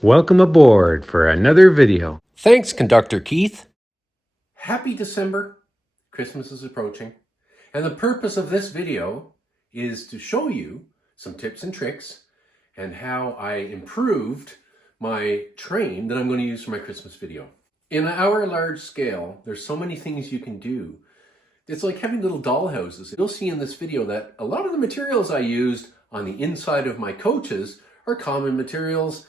Welcome aboard for another video. Thanks, Conductor Keith. Happy December. Christmas is approaching. And the purpose of this video is to show you some tips and tricks and how I improved my train that I'm going to use for my Christmas video. In our large scale, there's so many things you can do. It's like having little doll houses. You'll see in this video that a lot of the materials I used on the inside of my coaches are common materials.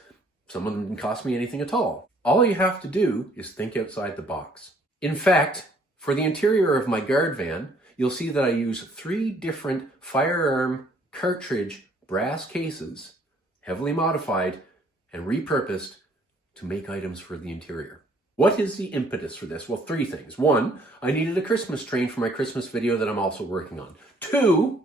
Some of them didn't cost me anything at all. All you have to do is think outside the box. In fact, for the interior of my guard van, you'll see that I use 3 different firearm cartridge brass cases, heavily modified and repurposed to make items for the interior. What is the impetus for this? Well, 3 things. 1, I needed a Christmas train for my Christmas video that I'm also working on. 2,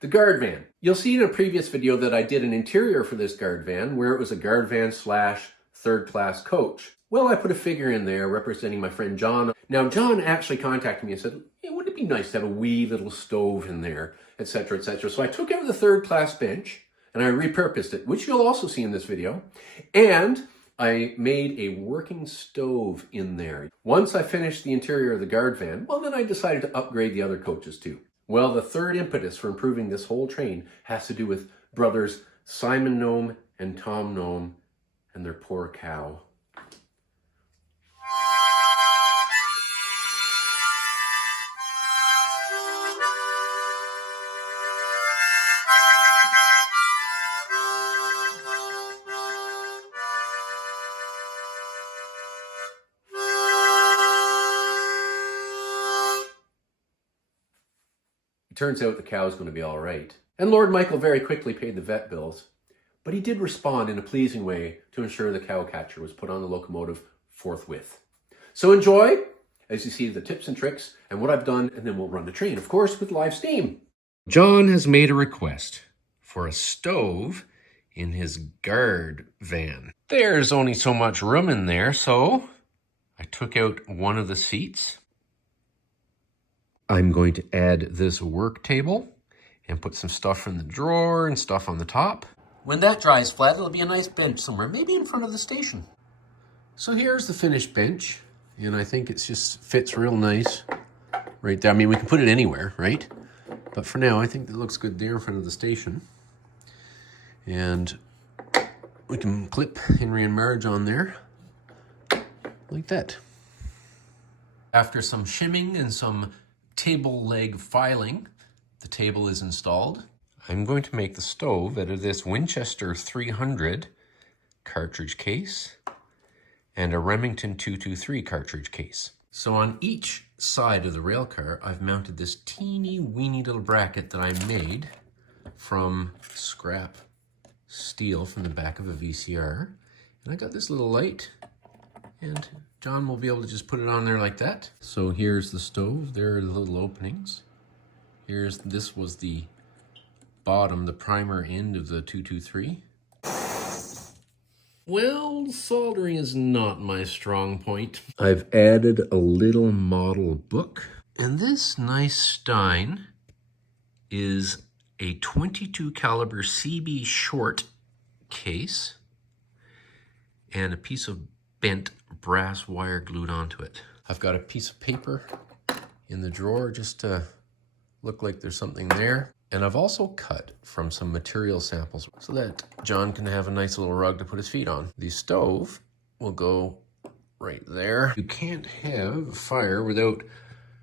the guard van. You'll see in a previous video that I did an interior for this guard van where it was a guard van / third class coach. Well, I put a figure in there representing my friend John. Now, John actually contacted me and said, hey, wouldn't it be nice to have a wee little stove in there, etc., etc. So I took out the third class bench and I repurposed it, which you'll also see in this video. And I made a working stove in there. Once I finished the interior of the guard van, well, then I decided to upgrade the other coaches too. Well, the third impetus for improving this whole train has to do with brothers Simon Gnome and Tom Gnome and their poor cow. It turns out the cow's going to be all right. And Lord Michael very quickly paid the vet bills, but he did respond in a pleasing way to ensure the cow catcher was put on the locomotive forthwith. So enjoy as you see the tips and tricks and what I've done, and then we'll run the train, of course, with live steam. John has made a request for a stove in his guard van. There's only so much room in there, so I took out one of the seats. I'm going to add this work table and put some stuff in the drawer and stuff on the top. When that dries flat, it'll be a nice bench somewhere, maybe in front of the station. So here's the finished bench, and I think it just fits real nice right there. I mean, we can put it anywhere, right? But for now, I think it looks good there in front of the station. And we can clip Henry and Marge on there, like that. After some shimming and some table leg filing, the table is installed. I'm going to make the stove out of this Winchester 300 cartridge case and a Remington 223 cartridge case. So on each side of the railcar, I've mounted this teeny weeny little bracket that I made from scrap steel from the back of a VCR. And I got this little light, and John will be able to just put it on there like that. So here's the stove. There are the little openings. This was the bottom, the primer end of the 223. Well, soldering is not my strong point. I've added a little model book. And this nice Stein is a 22 caliber CB short case and a piece of bent brass wire glued onto it. I've got a piece of paper in the drawer just to look like there's something there. And I've also cut from some material samples so that John can have a nice little rug to put his feet on. The stove will go right there. You can't have a fire without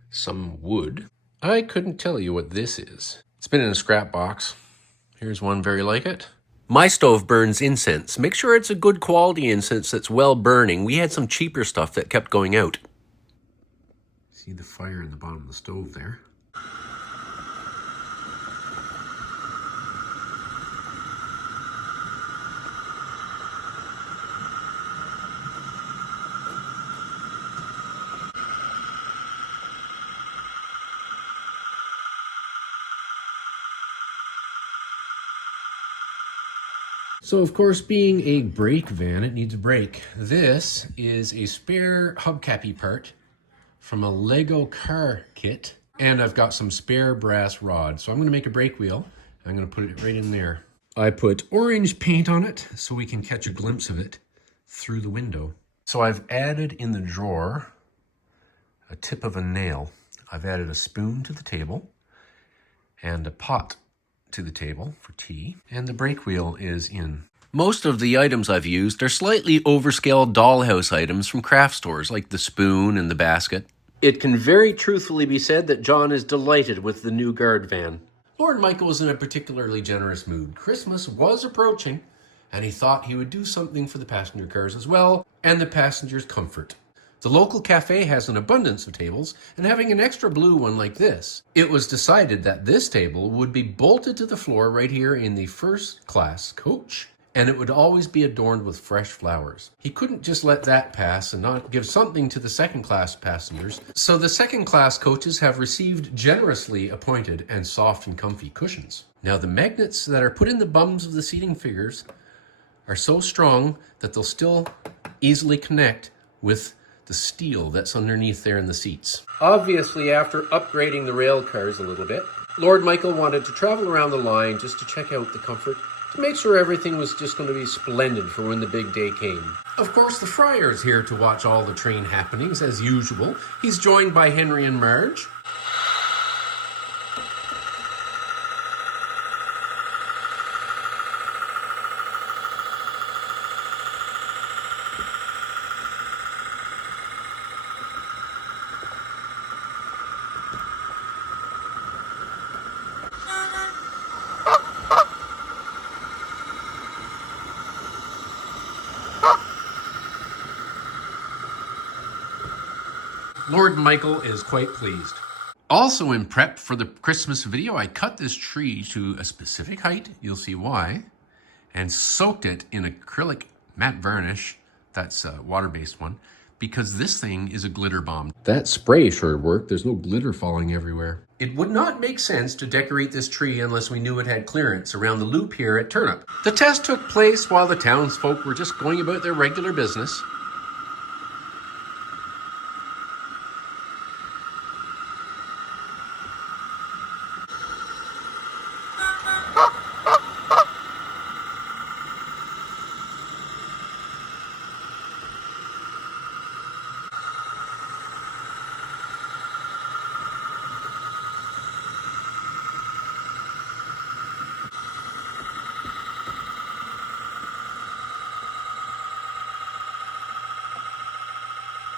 some wood. I couldn't tell you what this is. It's been in a scrap box. Here's one very like it. My stove burns incense. Make sure it's a good quality incense that's well burning. We had some cheaper stuff that kept going out. See the fire in the bottom of the stove there. So, of course, being a brake van, it needs a brake. This is a spare hubcappy part from a Lego car kit, and I've got some spare brass rods. So I'm going to make a brake wheel. I'm going to put it right in there. I put orange paint on it so we can catch a glimpse of it through the window. So I've added in the drawer a tip of a nail. I've added a spoon to the table and a pot to the table for tea, and the brake wheel is in. Most of the items I've used are slightly overscaled dollhouse items from craft stores, like the spoon and the basket. It can very truthfully be said that John is delighted with the new guard van. Lord Michael was in a particularly generous mood. Christmas was approaching, and he thought he would do something for the passenger cars as well, and the passengers' comfort. The local cafe has an abundance of tables, and having an extra blue one like this, it was decided that this table would be bolted to the floor right here in the first class coach, and it would always be adorned with fresh flowers. He couldn't just let that pass and not give something to the second class passengers, so the second class coaches have received generously appointed and soft and comfy cushions. Now the magnets that are put in the bums of the seating figures are so strong that they'll still easily connect with the steel that's underneath there in the seats. Obviously, after upgrading the rail cars a little bit, Lord Michael wanted to travel around the line just to check out the comfort, to make sure everything was just going to be splendid for when the big day came. Of course, the Friar is here to watch all the train happenings as usual. He's joined by Henry and Marge. Lord Michael is quite pleased. Also in prep for the Christmas video, I cut this tree to a specific height, you'll see why, and soaked it in acrylic matte varnish, that's a water-based one, because this thing is a glitter bomb. That spray sure worked, there's no glitter falling everywhere. It would not make sense to decorate this tree unless we knew it had clearance around the loop here at Turnip. The test took place while the townsfolk were just going about their regular business.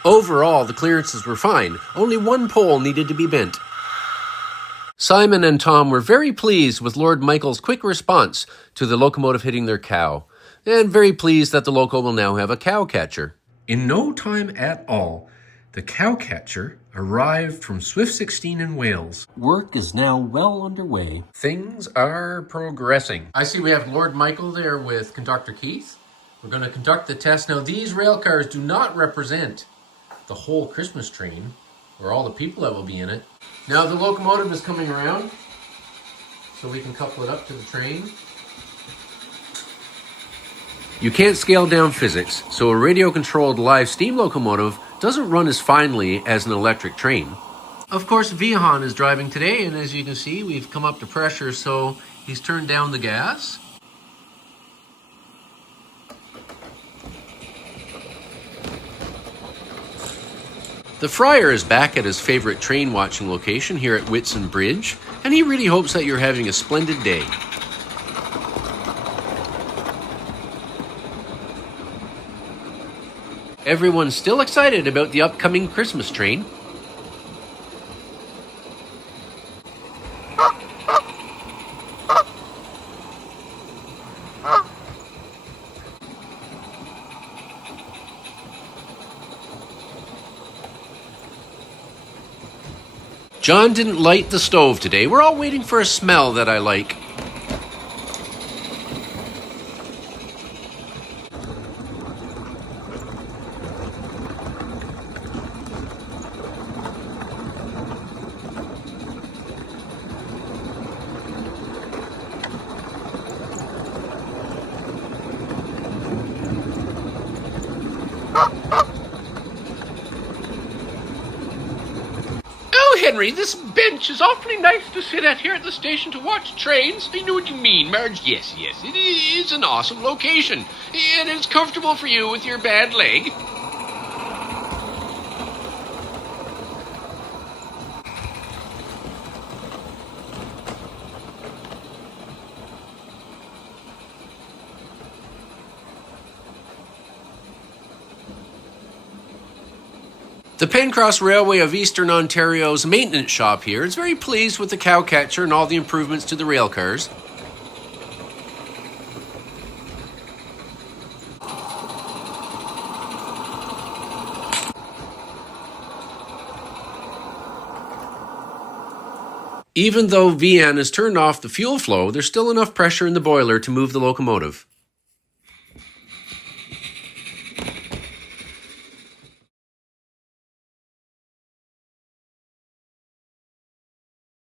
Overall, the clearances were fine. Only one pole needed to be bent. Simon and Tom were very pleased with Lord Michael's quick response to the locomotive hitting their cow, and very pleased that the Loco will now have a cow catcher. In no time at all, the cow catcher arrived from Swift 16 in Wales. Work is now well underway. Things are progressing. I see we have Lord Michael there with Conductor Keith. We're going to conduct the test. Now, these rail cars do not represent the whole Christmas train or all the people that will be in it. Now the locomotive is coming around, so we can couple it up to the train. You can't scale down physics, so a radio-controlled live steam locomotive doesn't run as finely as an electric train. Of course, Vihan is driving today, and as you can see, we've come up to pressure, so he's turned down the gas. The Friar is back at his favorite train watching location here at Whitsun Bridge, and he really hopes that you're having a splendid day. Everyone's still excited about the upcoming Christmas train. John didn't light the stove today. We're all waiting for a smell that I like. Henry, this bench is awfully nice to sit at here at the station to watch trains. I know what you mean, Marge. Yes, it is an awesome location. And it's comfortable for you with your bad leg. The Pencross Railway of Eastern Ontario's maintenance shop here is very pleased with the cowcatcher and all the improvements to the rail cars. Even though VN has turned off the fuel flow, there's still enough pressure in the boiler to move the locomotive.